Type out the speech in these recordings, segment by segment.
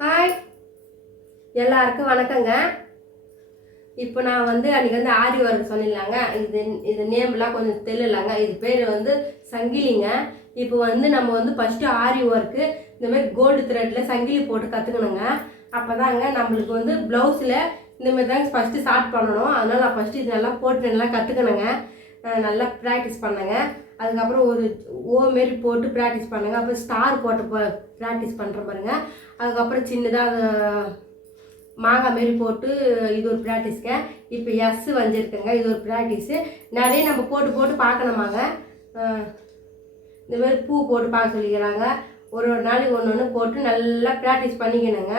Hi, எல்லாருக்கும் வணக்கங்க. இப்போ நான் அன்றைக்கி ஆரி ஒர்க் சொன்னிடலாங்க. இது நேம்லாம் கொஞ்சம் தெரியலாங்க. இது பேர் சங்கிலிங்க. இப்போ நம்ம ஃபஸ்ட்டு ஆரி ஒர்க்கு இந்தமாதிரி கோல்டு த்ரெட்டில் சங்கிலி போட்டு கற்றுக்கணுங்க. அப்போ தாங்க நம்மளுக்கு ப்ளவுஸில் இந்தமாதிரி தாங்க ஃபஸ்ட்டு ஸ்டார்ட் பண்ணணும். அதனால் நான் ஃபஸ்ட்டு இது நல்லா போட்டு நல்லா கற்றுக்கணுங்க. நல்லா ப்ராக்டிஸ் பண்ணேங்க. அதுக்கப்புறம் ஒரு மாரி போட்டு ப்ராக்டிஸ் பண்ணுங்க. அப்புறம் ஸ்டார் போட்டு ப்ராக்டிஸ் பண்ணுற பாருங்க. அதுக்கப்புறம் சின்னதாக மாங்காய் மாரி போட்டு இது ஒரு ப்ராக்டிஸ்ங்க. இப்போ எஸ் வந்திருக்குங்க, இது ஒரு ப்ராக்டிஸு. நிறைய நம்ம போட்டு போட்டு பார்க்கணுமாங்க. இந்தமாரி பூ போட்டு பார்க்க சொல்லிக்கிறாங்க. ஒரு நாளைக்கு ஒன்று ஒன்று போட்டு நல்லா ப்ராக்டிஸ் பண்ணிக்கணுங்க.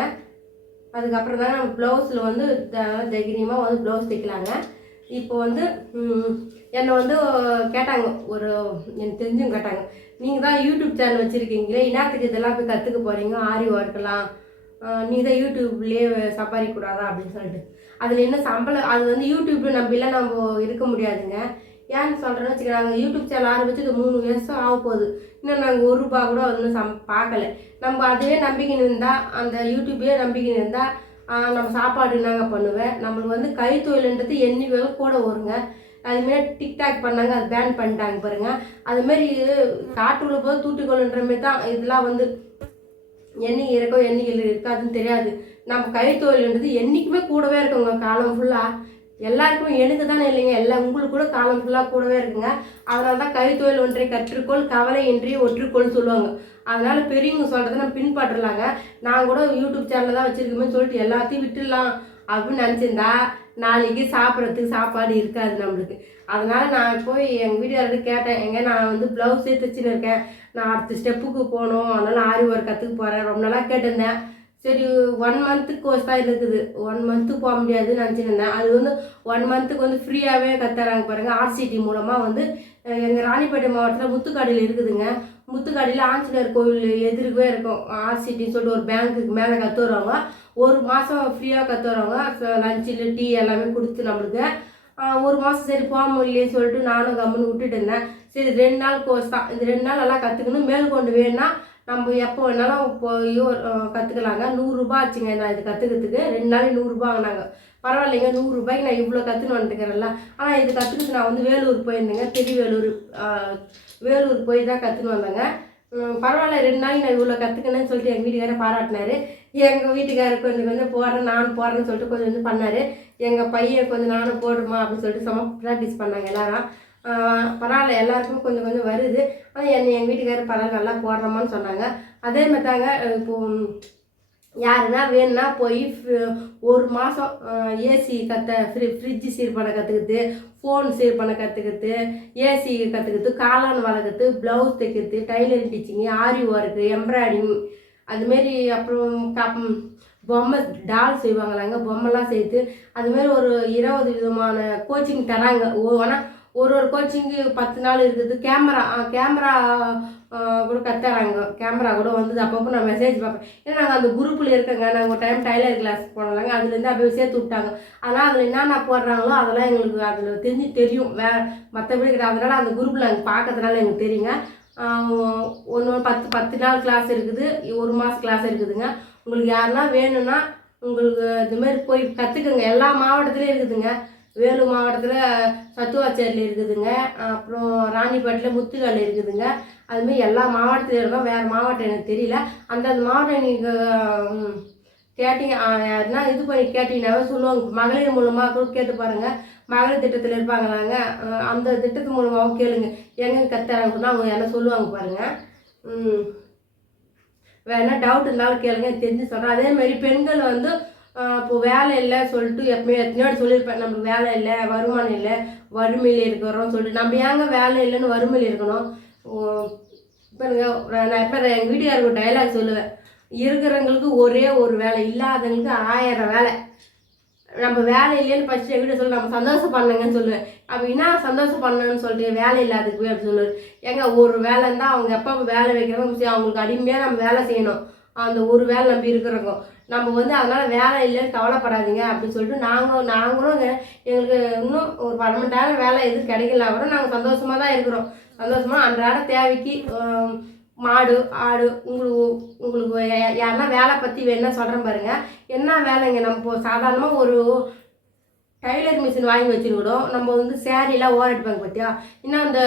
அதுக்கப்புறம் தான் நம்ம ப்ளவுஸில் தைரியமாக ப்ளவுஸ் தைக்கலாங்க. இப்போ என்னை கேட்டாங்க, எனக்கு தெரிஞ்சும் கேட்டாங்க, நீங்கள் தான் யூடியூப் சேனல் வச்சுருக்கீங்களே, இன்னாத்துக்கு இதெல்லாம் போய் கற்றுக்க போகிறீங்க, ஆரி ஒர்க்கெல்லாம் நீ தான் யூடியூப்லேயே சம்பாதிக்கூடாதா அப்படின்னு சொல்லிட்டு. அதில் என்ன சம்பளம், அது யூடியூப்பில் நம்ம இருக்க முடியாதுங்க. ஏன்னு சொல்கிறேன்னு வச்சுக்க, நாங்கள் யூடியூப் சேனல் ஆரம்பிச்சு இது 3 வருஷம் ஆக போகுது. இன்னும் நாங்கள் ₹1 கூட பார்க்கல. நம்ம அதுவே நம்பிக்கைன்னு இருந்தால், அந்த யூடியூப்பே நம்பிக்கைன்னு இருந்தால் நம்ம சாப்பாடு நாங்கள் பண்ணுவேன். நம்மளுக்கு கைத்தொழில்ன்றது என்னைக்கும் கூட வருங்க. அதுமாரி டிக்டாக் பண்ணாங்க, அது பேன் பண்ணிட்டாங்க பாருங்கள். அதுமாரி காற்றுள்ள போது தூட்டிக்கொள்ளுன்ற மாரி தான் இதெல்லாம் என்னைக்கு இருக்கோ என்னைக்கு இருக்காதுன்னு தெரியாது. நம்ம கைத்தொழில்ன்றது என்றைக்குமே கூடவே இருக்குங்க. காலம் ஃபுல்லாக எல்லாருக்குமே, எனக்கு தானே இல்லைங்க, எல்லாம் உங்களுக்கு கூட காலம் ஃபுல்லாக கூடவே இருக்குங்க. அதனால தான் கைத்தொழில் ஒன்றை கற்றுக்கொள், கவலை இன்றி ஒற்றுக்கொள்னு சொல்லுவாங்க. அதனால் பெரியவங்க சொல்கிறத நம்ம பின்பற்றலாங்க. நான் கூட யூடியூப் சேனலில் தான் வச்சுருக்கோமே சொல்லிட்டு எல்லாத்தையும் விட்டுடலாம் அப்படின்னு நினச்சிருந்தா நாளைக்கு சாப்பிட்றதுக்கு சாப்பாடு இருக்காது நம்மளுக்கு. அதனால் நான் போய் எங்கள் வீட்டுக்காரர்கிட்ட கேட்டேன், எங்கே நான் ப்ளவுஸே தைச்சின்னு இருக்கேன், நான் அடுத்த ஸ்டெப்புக்கு போகணும், அதனால் ஆரி ஒர்க் கற்றுக்க போகிறேன், ரொம்ப நாளாக கேட்டிருந்தேன். சரி 1 மந்த்து கோர்ஸ் தான் இருக்குது, 1 மந்த்து போக முடியாதுன்னு நினச்சிருந்தேன். அது 1 மந்த்துக்கு ஃப்ரீயாகவே கற்றுறாங்க பாருங்கள். ஆர்சிடி மூலமாக எங்கள் ராணிப்பேட்டை மாவட்டத்தில் முத்துக்காடியில் இருக்குதுங்க. முத்துக்காடியில் ஆஞ்சநேயர் கோவில் எதிர்க்கவே இருக்கும். ஆர்சிடின்னு சொல்லிட்டு ஒரு பேங்க்குக்கு மேலே கற்று வருவாங்க. 1 மாதம் ஃப்ரீயாக கற்று வருவாங்க. லஞ்சில் டீ எல்லாமே கொடுத்து நம்மளுக்கு 1 மாதம் சரி போக முடியலையே சொல்லிட்டு நானும் கம்முன்னு விட்டுட்டு இருந்தேன். சரி 2 நாள் கோர்ஸ் தான், இந்த 2 நாள் நல்லா கற்றுக்கணும். மேற்கொண்டு வேணும்னா நம்ம எப்போ வேணாலும் போய் கற்றுக்கலாங்க. ₹100 ஆச்சுங்க நான் இது கற்றுக்கிறதுக்கு. 2 நாளைக்கு ₹100 வாங்கினாங்க. பரவாயில்லைங்க, ₹100 நான் இவ்வளோ கற்றுன்னு வந்துட்டுக்கிறேன்ல. ஆனால் இது கற்றுக்கிட்டு நான் வேலூர் போயிருந்தேங்க. பெரிய வேலூர் போய் தான் கற்றுன்னு வந்தேங்க. பரவாயில்ல, 2 நாளைக்கு நான் இவ்வளோ கற்றுக்கினேன்னு சொல்லிட்டு எங்கள் வீட்டுக்காரரை பாராட்டினார். எங்கள் வீட்டுக்காரர் கொஞ்சம் போடுறேன், நானும் போடுறேன்னு சொல்லிட்டு கொஞ்சம் பண்ணார். எங்கள் பையன் கொஞ்சம் நானும் போடுமா அப்படின்னு சொல்லிட்டு ப்ராக்டிஸ் பண்ணாங்க எல்லாரும். பரவாயில்ல, எல்லாருக்கும் கொஞ்சம் வருது. ஆனால் எங்கள் வீட்டுக்காரர் பரவாயில்ல நல்லா போடுறோமான்னு சொன்னாங்க. அதே மாதிரி தாங்க இப்போது யாருன்னா வேணும்னா போய் 1 மாதம் ஏசி ஃப்ரிட்ஜு சீர் பண்ண கற்றுக்கிறது, ஃபோன் சீர் பண்ண கற்றுக்கிறது, ஏசி கற்றுக்கிறது, காளான் வளர்க்குறது, ப்ளவுஸ் தைக்கிறது, டைலரிங் டீச்சிங்கு, ஆரி ஒர்க்கு, எம்ப்ராய்டிங், அதுமாரி அப்புறம் பொம்மை டால் செய்வாங்களாங்க, பொம்மைலாம் சேர்த்து அதுமாரி ஒரு 20 விதமான கோச்சிங் தராங்க. ஆனால் ஒரு கோச்சிங்கு 10 நாள் இருக்குது. கேமரா கூட கற்றுறாங்க. கேமரா கூட அப்பப்போ நான் மெசேஜ் பார்ப்பேன். ஏன்னா நாங்கள் அந்த குரூப்பில் இருக்கேங்க. நாங்கள் ஒரு டைம் டைலர் கிளாஸ் போனலாங்க, அதுலேருந்து அப்படியே சேர்த்து விட்டாங்க. ஆனால் அதில் என்னென்ன போடுறாங்களோ அதெல்லாம் எங்களுக்கு அதில் தெரியும். மற்றபடி கிடையாது. அதனால் அந்த குரூப்பில் நாங்கள் பார்க்கறதுனால எங்களுக்கு தெரியுங்க. 10 நாள் கிளாஸ் இருக்குது, 1 மாதம் கிளாஸ் இருக்குதுங்க. உங்களுக்கு யாருன்னா வேணும்னா உங்களுக்கு இதுமாரி போய் கற்றுக்குங்க. எல்லா மாவட்டத்துலேயும் இருக்குதுங்க. வேலூர் மாவட்டத்தில் சத்துவாச்சேரியில் இருக்குதுங்க. அப்புறம் ராணிப்பேட்டில் முத்துக்கால் இருக்குதுங்க. அதுமாரி எல்லா மாவட்டத்திலும் இருக்கும். வேறு மாவட்டம் எனக்கு தெரியல. அந்தந்த மாவட்டம் நீங்கள் கேட்டீங்க, யாருன்னா இது பண்ணி கேட்டிங்கன்னாவே சொல்லுவாங்க. மகளிர் மூலமாக கூட கேட்டு பாருங்கள். மகளிர் திட்டத்தில் இருப்பாங்களாங்க, அந்த திட்டத்து மூலமாகவும் கேளுங்க. எங்கே கற்றுறாங்க சொன்னால் அவங்க என்ன சொல்லுவாங்க பாருங்கள். வேணா டவுட் இருந்தாலும் கேளுங்க, தெரிஞ்சு சொல்கிறேன். அதேமாரி பெண்கள் இப்போது வேலை இல்லை சொல்லிட்டு எப்பவுமே எத்தனையோடு சொல்லியிருப்பேன், நம்மளுக்கு வேலை இல்லை, வருமானம் இல்லை, வறுமையில் இருக்கிறோம் சொல்லிட்டு. நம்ம ஏங்க வேலை இல்லைன்னு வறுமையில் இருக்கணும்? நான் எப்போ எங்கள் வீட்டுக்காருக்கு ஒரு டைலாக் சொல்லுவேன், இருக்கிறவங்களுக்கு ஒரே ஒரு வேலை, இல்லாதவங்களுக்கு 1000 வேலை. நம்ம வேலை இல்லைன்னு ஃபஸ்ட்டு எங்கள் வீட்டை சொல்லி நம்ம சந்தோஷம் பண்ணுங்கன்னு சொல்லுவேன். அப்படின்னா சந்தோஷம் பண்ணணுன்னு சொல்லிட்டு வேலை இல்லாததுக்கு போய் அப்படி சொல்லுவேன். ஏங்க ஒரு வேலை இருந்தால் அவங்க எப்போ வேலை வைக்கிறாங்க அவங்களுக்கு அடிமையாக நம்ம வேலை செய்யணும். அந்த ஒரு வேலை நம்ம இருக்கிறோங்க. நம்ம அதனால் வேலை இல்லைன்னு கவலைப்படாதீங்க அப்படின்னு சொல்லிட்டு நாங்களும் எங்களுக்கு இன்னும் ஒரு 12 மணி நேரம் வேலை எதுவும் கிடைக்கல கூட நாங்கள் சந்தோஷமாக தான் இருக்கிறோம். சந்தோஷமாக அன்றாட தேவைக்கு மாடு ஆடு உங்களுக்கு உங்களுக்கு யாருன்னா வேலை பற்றி வேணா சொல்கிறேன் பாருங்கள். என்ன வேலைங்க, நம்ம சாதாரணமாக ஒரு டைலர் மிஷின் வாங்கி வச்சுருக்கோம். நம்ம வந்து சேரீலாம் ஓரம் அடிப்பாங்க பார்த்தியா, இன்னும் அந்த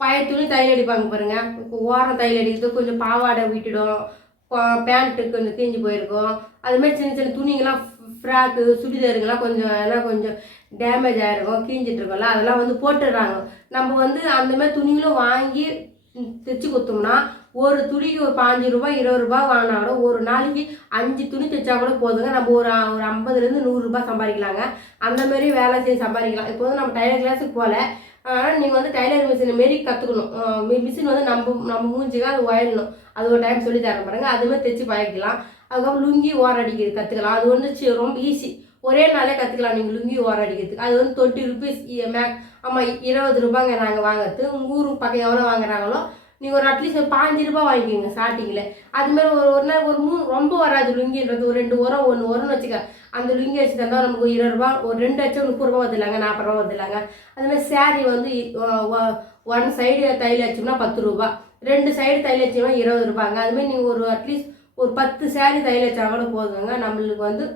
பழைய துணி தையல் அடிப்பாங்க பாருங்கள். இப்போ ஓரம் தையல் அடிக்கிறது கொஞ்சம் பாவாடை விட்டுடும், பேண்ட்டு கொஞ்சம் கிழிஞ்சு போயிருக்கும். அதுமாதிரி சின்ன சின்ன துணிங்கெல்லாம் ஃப்ராக்கு சுடிதாருங்கெல்லாம் கொஞ்சம் எல்லாம் கொஞ்சம் டேமேஜ் ஆகிருக்கும், கிழிஞ்சிட்டு இருக்கோம்ல, அதெல்லாம் வந்து போட்டுடுறாங்க. நம்ம வந்து அந்தமாதிரி துணிகளும் வாங்கி தைச்சி கொடுத்தோம்னா ஒரு துணிக்கு ஒரு 5 ரூபாய் 20 ரூபாய் வாங்கினா கூட ஒரு நாளைக்கு 5 துணி தைச்சா கூட போதுங்க. நம்ம ஒரு 50லேருந்து 100 ரூபாய் சம்பாதிக்கலாங்க. அந்தமாரி வேலை செய்ய சம்பாதிக்கலாம். இப்போ வந்து நம்ம டைலர் கிளாஸுக்கு போகல, ஆனால் நீங்கள் வந்து டைலர் மிஷினை மாரி கற்றுக்கணும். மிஷின் வந்து நம்ம மூஞ்சிக்காக அது ஒயரணும். அது ஒரு டைம் சொல்லி தர பாருங்க. அதுமாதிரி தைச்சி பழகிக்கலாம். அதுக்கப்புறம் லுங்கி ஓரம் அடிக்கிறது கற்றுக்கலாம். அது வந்து ரொம்ப ஈஸி, ஒரே நாளே கற்றுக்கலாம் நீங்கள் லுங்கி ஓரம் அடிக்கிறதுக்கு. அது வந்து 20 ருபீஸ் ஆமாம் 20 ரூபாங்க நாங்கள் வாங்குறது. உங்கள் ஊருக்கு பக்கம் எவ்வளோ வாங்குறாங்களோ நீங்கள் ஒரு அட்லீஸ்ட் ஒரு 5 ரூபாய் வாங்கிக்கிங்க ஸ்டார்டிங்கில். அதுமாதிரி ஒரு நாள் ஒரு 3 ரொம்ப வராது லுங்கின்றது, ஒரு 2 உரம் 1 உரம்னு வச்சுக்க. அந்த லுங்கி வச்சு தந்தால் நமக்கு 20 ரூபா, ஒரு 2 வச்சா 30 ரூபா வந்துடலாங்க, 40 ரூபா வந்துடலாங்க. அதுமாதிரி சேரீ வந்து 1 சைடு தையல் வச்சோம்னா 10 ரூபா, 2 சைடு தையல் வச்சோம்னா 20 ரூபாங்க. அதுமாதிரி நீங்கள் ஒரு அட்லீஸ்ட் ஒரு 10 சேரீ தையல் வச்சா கூட போதுங்க, நம்மளுக்கு வந்து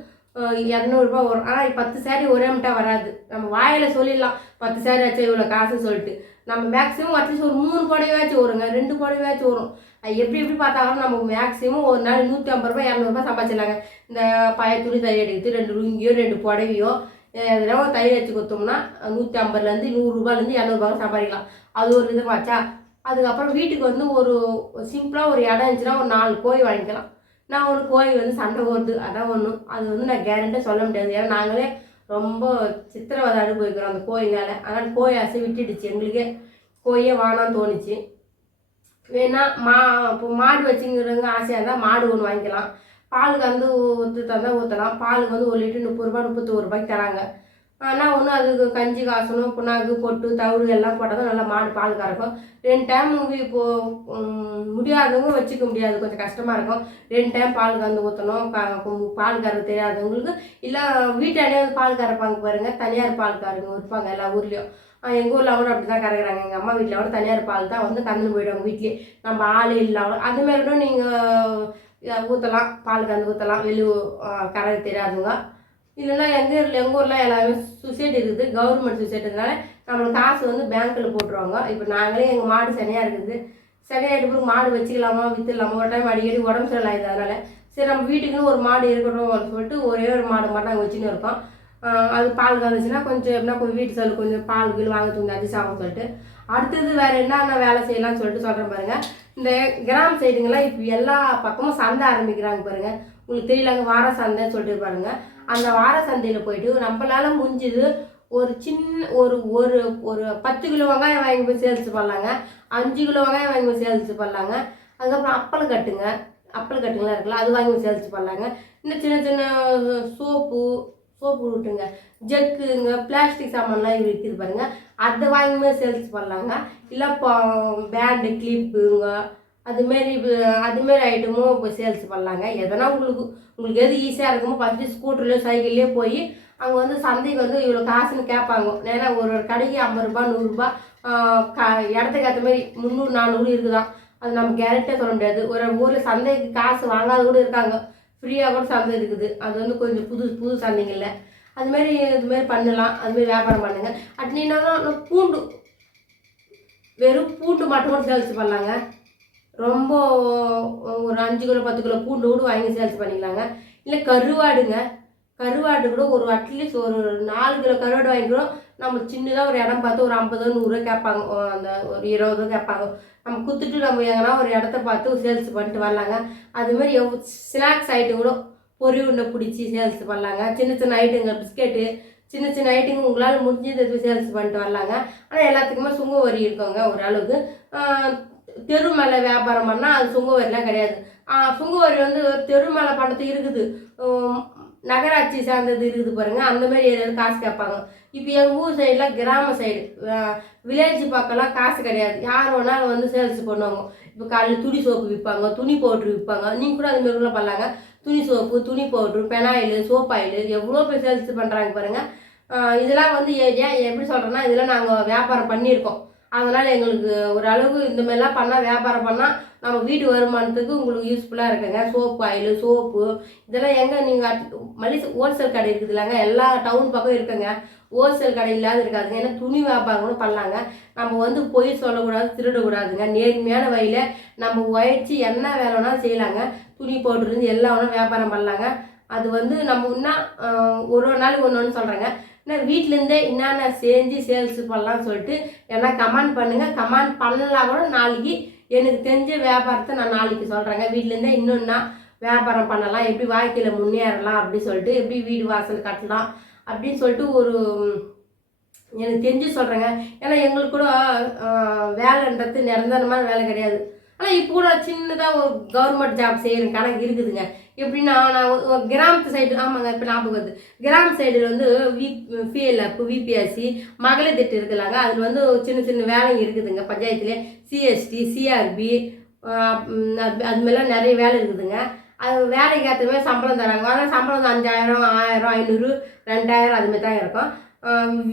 200 ரூபா வரும். ஆனால் 10 சேரீ ஒரே மட்டா வராது. நம்ம வாயில் சொல்லிடலாம் 10 சேரீ வச்சா இவ்வளோ காசுன்னு சொல்லிட்டு. நம்ம மேக்ஸிமம் அட்லீஸ்ட் ஒரு 3 புடவையாச்சும் வருங்க, 2 புடவையாச்சும் வரும். எப்படி பார்த்தாலும் நமக்கு மேக்ஸிமம் ஒரு நாள் 150 ரூபாய் 200 ரூபாய் சம்பாதிச்சிடலாங்க. இந்த பழைய துணி தையல் எடுத்து 2 லுங்கியோ 2 புடவையோ எதனா தையல் வச்சு கொடுத்தோம்னா 150லேருந்து 100 ரூபாயிலேருந்து 200 ரூபாய் சம்பாதிக்கலாம். அது ஒரு விதமாச்சா. அதுக்கப்புறம் வீட்டுக்கு வந்து ஒரு சிம்பிளாக ஒரு இடம் இருந்துச்சுன்னா ஒரு 4 கோழி வாங்கிக்கலாம். நான் ஒரு கோழி வந்து சண்டை போடுது, அதான் ஒன்று. அது வந்து நான் கேரண்டியாக சொல்ல முடியாது, ஏன்னா நாங்களே ரொம்ப சித்திரவதை அனுபவிக்கிறோம் அந்த கோழினால. அதனால் கோழி ஆசை விட்டுடுச்சு, எங்களுக்கே கோழியே வானான்னு தோணுச்சு. வேணா இப்போ மாடு வச்சுங்கிறவங்க ஆசையாக இருந்தால் மாடு ஒன்று வாங்கிக்கலாம். பால் கறந்து ஊற்று தந்தால் ஊற்றலாம். பாலுக்கு வந்து 1 லிட்டர் 30 ரூபா 31 ரூபாய்க்கு தராங்க. ஆனால் ஒன்று அதுக்கு கஞ்சி காசணும், புண்ணாக்கு பொட்டு தவிடு எல்லாம் போட்டால் தான் நல்லா மாடு பால் கறக்கும். 2 டைம் இப்போது முடியாதவங்க வச்சுக்க முடியாது, கொஞ்சம் கஷ்டமாக இருக்கும். 2 டைம் பால் கறந்து ஊற்றணும். பால் கறக்க தெரியாதவங்களுக்கு இல்லை வீட்டாண்டே பால் கறப்பாங்க பாருங்கள், தனியார் பால் கறங்க இருப்பாங்க எல்லா ஊர்லேயும். எங்கள் ஊரில் கூட அப்படி தான் கறக்குறாங்க. எங்கள் அம்மா வீட்டில் கூட தனியார் பால் தான் வந்து கறந்து போயிடுவாங்க வீட்லேயே, நம்ம ஆள் இல்லாமல். அதுமாரி கூட நீங்கள் ஊற்றலாம், பால் கறந்து ஊற்றலாம் வெளியே கறக்க தெரியாதுங்க. இல்லைன்னா எங்கள் ஊரில் எல்லாமே சொசைட்டி இருக்குது, கவர்மெண்ட் சொசைட்டினால நம்மளுக்கு காசு வந்து பேங்க்கில் போட்டுருவாங்க. இப்போ நாங்களே எங்கள் மாடு சனியாக இருக்குது, சரியாகிட்டு பிறகு மாடு வச்சுக்கலாமா விற்றுலாமா, ஒரு டைம் அடிக்கடி உடம்பு சரியில்லாது. அதனால் சரி நம்ம வீட்டுக்குன்னு ஒரு மாடு இருக்கட்டும் சொல்லிட்டு ஒரே ஒரு மாடு மட்டும் நாங்கள் வச்சுன்னு இருக்கோம். அது பால் கறந்துச்சுன்னா கொஞ்சம் எப்படின்னா கொஞ்சம் வீட்டு செலவு கொஞ்சம் பால் கீழ் வாங்க கொஞ்சம் அட்ஜஸ்ட் ஆகும்னு சொல்லிட்டு. அடுத்தது வேறு என்னென்ன வேலை செய்யலாம்னு சொல்லிட்டு சொல்கிறேன் பாருங்கள். இந்த கிராம சைடுங்கெல்லாம் இப்போ எல்லா பக்கமும் சந்தை ஆரம்பிக்கிறாங்க பாருங்கள். உங்களுக்கு தெரியலங்க, வார சந்தைன்னு சொல்லிட்டு பாருங்க. அந்த வார சந்தையில் போயிட்டு நம்மளால முடிஞ்சது ஒரு சின்ன ஒரு ஒரு ஒரு 10 கிலோ வெங்காயம் வாங்கி போய் சேல்ஸ் பண்ணலாங்க, 5 கிலோ வெங்காயம் வாங்கி போய் சேல்ஸ் பண்ணலாங்க. அதுக்கப்புறம் அப்பளம் கட்டுங்களாம் இருக்குல்ல, அது வாங்கி போய் சேல்ஸ் பண்ணலாங்க. இன்னும் சின்ன சின்ன சோப்பு விட்டுங்க, ஜக்குங்க, பிளாஸ்டிக் சாமான்லாம் இருக்குது பாருங்கள், அதை வாங்கி போய் சேல்ஸ் பண்ணலாங்க. இல்லை பேண்டு கிளிப்புங்க அதுமாரி ஐட்டமும் இப்போ சேல்ஸ் பண்ணலாங்க. எதனா உங்களுக்கு எது ஈஸியாக இருக்குமோ ஃபஸ்ட்டு ஸ்கூட்டர்லேயோ சைக்கிள்லேயோ போய் அங்கே வந்து சந்தைக்கு வந்து இவ்வளோ காசுன்னு கேட்பாங்க. ஏன்னா ஒரு கடைக்கு 50 ரூபா 100 ரூபா, இடத்துக்கு ஏற்ற மாதிரி 300 400 இருக்குதான். அது நம்ம கேரண்டியாக சொல்ல முடியாது. ஒரு ஊரில் சந்தைக்கு காசு வாங்காத கூட இருக்காங்க, ஃப்ரீயாக கூட சந்தை இருக்குது. அது வந்து கொஞ்சம் புது சந்தைங்கள்ல இதுமாரி பண்ணலாம். அதுமாரி வியாபாரம் பண்ணுங்க. அப்படின்னாலும் பூண்டு, வெறும் பூண்டு மட்டும் கூட சேல்ஸ் பண்ணலாங்க. ரொம்ப ஒரு 5 கிலோ 10 கிலோ பூண்டு கூட வாங்கி சேல்ஸ் பண்ணிக்கலாங்க. இல்லை கருவாடு கூட ஒரு அட்லீஸ்ட் ஒரு 4 கிலோ கருவாடு வாங்கிக்கிறோம். நம்ம சின்னதாக ஒரு இடம் பார்த்து ஒரு 50 100 கேட்பாங்க, அந்த ஒரு 20 கேட்பாங்க. நம்ம கொடுத்துட்டு நம்ம எங்கன்னா ஒரு இடத்த பார்த்து சேல்ஸ் பண்ணிட்டு வரலாங்க. அதுமாரி ஸ்நாக்ஸ் ஐட்டம் கூட பொறி உண்டை பிடிச்சி சேல்ஸ் பண்ணலாங்க. சின்ன சின்ன ஐட்டங்க பிஸ்கெட்டு சின்ன ஐட்டங்க உங்களால் முடிஞ்சது சேல்ஸ் பண்ணிட்டு வரலாங்க. ஆனால் எல்லாத்துக்குமே சுங்க வரி இருக்குங்க ஓரளவுக்கு. தெரு மேலே வியாபாரம் பண்ணால் அது சுங்க வரிலாம் கிடையாது. சுங்க வரி வந்து தெரு மேலே பண்ணுறது இருக்குது, நகராட்சி சார்ந்தது இருக்குது பாருங்கள், அந்தமாரி ஏரியாவில் காசு கேட்பாங்க. இப்போ எங்கள் ஊர் சைடெலாம் கிராம சைடு வில்லேஜ் பக்கம்லாம் காசு கிடையாது, யார் வேணாலும் வந்து சேல்ஸ் பண்ணுவாங்க. இப்போ காலையில் துணி சோப்பு விற்பாங்க, துணி பவுட்ரு விற்பாங்க. நீங்கள் கூட அதுமாரிலாம் பண்ணலாங்க. துணி சோப்பு, துணி பவுட்ரு, பெனாயில், சோப் ஆயில் எவ்வளோ பேர் சேல்ஸ் பண்ணுறாங்க பாருங்கள். இதெல்லாம் வந்து ஏன் எப்படி சொல்கிறேன்னா, இதெல்லாம் நாங்கள் வியாபாரம் பண்ணியிருக்கோம். அதனால் எங்களுக்கு ஒரு அளவு இந்த மாதிரிலாம் பண்ணால் வியாபாரம் பண்ணால் நம்ம வீட்டு வருமானத்துக்கு உங்களுக்கு யூஸ்ஃபுல்லாக இருக்குங்க. சோப்பு ஆயில், சோப்பு இதெல்லாம் எங்கே நீங்கள் ஹோல்சேல் கடை இருக்குது இல்லைங்க, எல்லா டவுன் பக்கம் இருக்குங்க. ஹோல்சேல் கடை இல்லாத இருக்காதுங்க. ஏன்னா துணி வியாபாரம் கூட பண்ணலாங்க. நம்ம வந்து பொய் சொல்லக்கூடாது, திருடக்கூடாதுங்க. நேர்மையான வழியில் நம்ம உழைச்சி என்ன வேலைனா செய்யலாங்க. துணி போட்டுருந்து எல்லாம் ஒன்றும் வியாபாரம் பண்ணலாங்க. அது வந்து நம்ம இன்னும் ஒரு நாளைக்கு ஒன்று சொல்கிறேங்க. இன்னும் வீட்டிலேருந்தே என்னென்ன செஞ்சு சேல்ஸ் பண்ணலான்னு சொல்லிட்டு எல்லாம் கமெண்ட் பண்ணுங்கள். கமெண்ட் பண்ணலாம் கூட நாளைக்கு எனக்கு தெரிஞ்ச வியாபாரத்தை நான் நாளைக்கு சொல்கிறேங்க. வீட்டிலேருந்தே இன்னொன்னா வியாபாரம் பண்ணலாம், எப்படி வாழ்க்கையில் முன்னேறலாம் அப்படி சொல்லிட்டு, எப்படி வீடு வாசல் கட்டலாம் அப்படின்னு சொல்லிட்டு ஒரு எனக்கு தெரிஞ்சு சொல்கிறேங்க. ஏன்னா எங்களுக்கு கூட வேலைன்றது நிரந்தரமான வேலை கிடையாது. ஆனால் இப்போ கூட சின்னதாக ஒரு கவர்மெண்ட் ஜாப் செய்கிற கணக்கு இருக்குதுங்க. எப்படின்னா நான் கிராமத்து சைடு, ஆமாங்க இப்போ ஞாபகம் வருது, கிராம சைடில் வந்து பிஎல்எஃப், விபிஎஸ்சி, மகளிர் திட்டம் இருக்குல்லாங்க. அதில் வந்து சின்ன சின்ன வேலைங்க இருக்குதுங்க. பஞ்சாயத்துலேயே சிஎஸ்டி, சிஆர்பி அது மாதிரிலாம் நிறைய வேலை இருக்குதுங்க. அது வேலைக்கு ஏற்ற மாதிரி சம்பளம் தராங்க. ஆனால் சம்பளம் வந்து 5000, 1000, 500, 2000 அதுமாரி தான் இருக்கும்.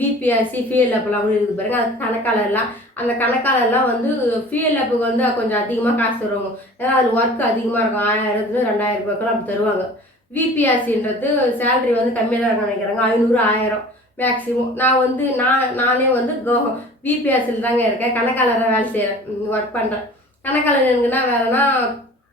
விபிஎஸ்சி, பிஎல்எஃப்லாம் கூட இருக்குது பாருங்க. அது கணக்காளர்லாம், அந்த கணக்காளர்லாம் வந்து பிஎல்எஃப்க்கு வந்து கொஞ்சம் அதிகமாக காசு தருவாங்க. ஏன்னா அது ஒர்க் அதிகமாக இருக்கும். 1000 2000 ரூபாய்க்குலாம் அப்படி தருவாங்க. விபிஎஸ்சின்றது சேலரி வந்து கம்மியாக தான் நினைக்கிறாங்க. 500, 1000 மேக்ஸிமம். நான் வந்து நானே வந்து விபிஎஸ்சியில் தாங்க இருக்கேன். கணக்காளராக வேலை செய்கிறேன், ஒர்க் பண்ணுறேன். கணக்காளர் எனக்குன்னா வேலைன்னா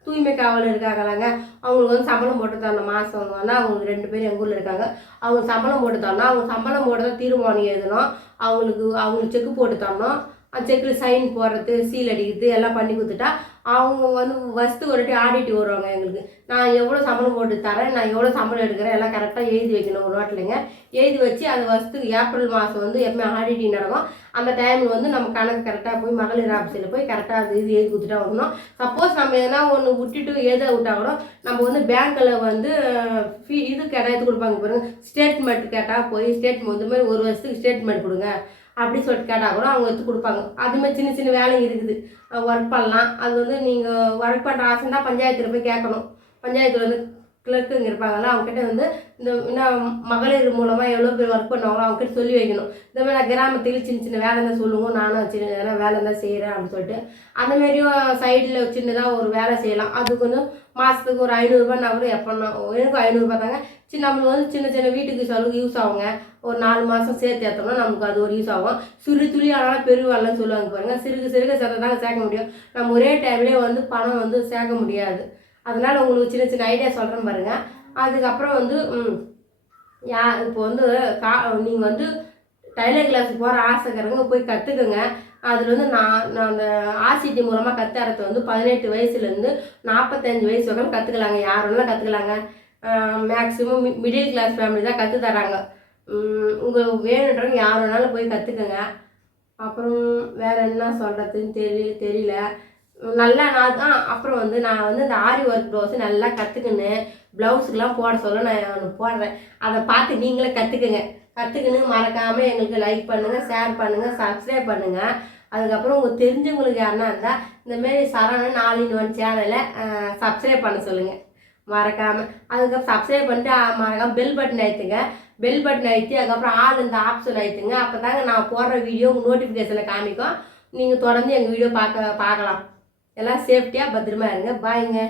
தூய்மை காவலர் இருக்காங்களாங்க, அவங்களுக்கு வந்து சம்பளம் போட்டு தரணும். மாதம் ஆனால் அவங்களுக்கு 2 பேர் எங்கள் ஊரில் இருக்காங்க. அவங்க சம்பளம் போட்டு தரணும். அவங்க சம்பளம் போட்டு தான் தீர்மானம் எழுதணும். அவங்களுக்கு செக்கு போட்டு தரணும். அந்த செக்கில் சைன் போடுறது, சீல் அடிக்கிறது எல்லாம் பண்ணி கொடுத்துட்டா அவங்க வந்து வருஷத்துக்கு ஒரு வாட்டி ஆடிட்டு வருவாங்க எங்களுக்கு. நான் எவ்வளோ சம்பளம் போட்டு தரேன், நான் எவ்வளோ சம்பளம் எடுக்கிறேன் எல்லாம் கரெக்டாக எழுதி வைக்கணும் ஒரு வாட்டிலைங்க. எழுதி வச்சு அந்த வருஷத்துக்கு ஏப்ரல் மாதம் வந்து எப்பவுமே ஆடிட்டிங் நடக்கும். அந்த டைமில் வந்து நம்ம கணக்கு கரெக்டாக போய் மகளிர் ஆஃபீஸில் போய் கரெக்டாக அது இது எழுதி கொடுத்துட்டா வரணும். சப்போஸ் நம்ம எதனா ஒன்று விட்டுட்டு எழுத விட்டா கூட நம்ம வந்து பேங்க்கில் வந்து இது கேட்டால் எடுத்து கொடுப்பாங்க பாருங்க. ஸ்டேட்மெண்ட் கேட்டால் போய் ஸ்டேட்மெண்ட் இந்த மாதிரி ஒரு வருஷத்துக்கு ஸ்டேட்மெண்ட் கொடுங்க அப்படி சொல்லிட்டு கேட்டால் கூட அவங்க எடுத்து கொடுப்பாங்க. அதுமாதிரி சின்ன சின்ன வேலை இருக்குது, ஒர்க் பண்ணலாம். அது வந்து நீங்கள் ஒர்க் பண்ணுற ஆசைன்னா பஞ்சாயத்தில் போய் கேட்கணும். பஞ்சாயத்தில் வந்து கிளர்க்குங்க இருப்பாங்கல்ல, அவங்ககிட்ட வந்து இந்த இன்னும் மகளிர் மூலமாக எவ்வளோ பேர் ஒர்க் பண்ணுவாங்களோ அவங்ககிட்ட சொல்லி வைக்கணும். இந்த மாதிரி நான் கிராமத்தில் சின்ன சின்ன வேலை தான் சொல்லுவோம், நானும் சின்ன எதனா வேலை தான் செய்கிறேன் அப்படின்னு சொல்லிட்டு அந்தமாரியும் சைடில் சின்னதாக ஒரு வேலை செய்யலாம். அதுக்கு வந்து மாதத்துக்கு ஒரு 500 ரூபாய்னா கூட எப்போன்னா எனக்கும் 500 ரூபாய் தாங்க. நம்மளுக்கு வந்து சின்ன சின்ன வீட்டுக்கு செலவுக்கு யூஸ் ஆகுங்க. ஒரு 4 மாதம் சேர்த்து ஏற்றோம்னா நமக்கு அது ஒரு யூஸ் ஆகும். சிறு துளி ஆனாலும் பெருவெல்லாம் சொல்லுவாங்க பாருங்கள். சிறுக சேர்த்து தாங்க சேர்க்க முடியும். நம்ம ஒரே டைம்லேயே வந்து பணம் வந்து சேர்க்க முடியாது. அதனால் உங்களுக்கு சின்ன சின்ன ஐடியா சொல்கிறேன் பாருங்கள். அதுக்கப்புறம் வந்து இப்போ வந்து நீங்கள் வந்து டைலர் கிளாஸுக்கு போகிற ஆசைக்கிறவங்க போய் கற்றுக்குங்க. அதில் வந்து நான் அந்த ஆர்சிடி மூலமாக கற்றுறது வந்து 18 வயசுலேருந்து 45 வயசு வரைக்கும் கற்றுக்கலாங்க. யார் வேணாலும் கற்றுக்கலாங்க. மேக்ஸிமம் மிடில் கிளாஸ் ஃபேமிலி தான் கற்று தராங்க. உங்களுக்கு வேணுன்றவங்க யார் வேணாலும் போய் கற்றுக்குங்க. அப்புறம் வேறு என்ன சொல்கிறதுன்னு தெரியல. நல்லா அப்புறம் வந்து நான் வந்து இந்த ஆரி ஒர்க் ப்ளவுஸு நல்லா கற்றுக்குன்னு ப்ளவுஸுக்கெலாம் போட சொல்ல நான் போடுறேன். அதை பார்த்து நீங்களே கற்றுக்குன்னு மறக்காமல் எங்களுக்கு லைக் பண்ணுங்கள், ஷேர் பண்ணுங்கள், சப்ஸ்கிரைப் பண்ணுங்கள். அதுக்கப்புறம் உங்களுக்கு தெரிஞ்சவங்களுக்கு யாருன்னா இருந்தால் இந்தமாரி சரவணன் 4-in-1 சேனலை சப்ஸ்கிரைப் பண்ண சொல்லுங்கள் மறக்காமல். அதுக்கப்புறம் சப்ஸ்கிரைப் பண்ணிட்டு மறக்காமல் பெல் பட்டன் அழுத்துங்க. பெல் பட்டன் அழுத்தி அதுக்கப்புறம் ஆல் இந்த ஆப்ஷன் அழுத்துங்க. அப்போ தாங்க நான் போடுற வீடியோ உங்கள் நோட்டிஃபிகேஷனில் காமிக்கும். நீங்கள் தொடர்ந்து எங்கள் வீடியோ பார்க்கலாம். எல்லாம் சேஃப்டியாக பத்திரமா இருங்க. பாய்ங்க.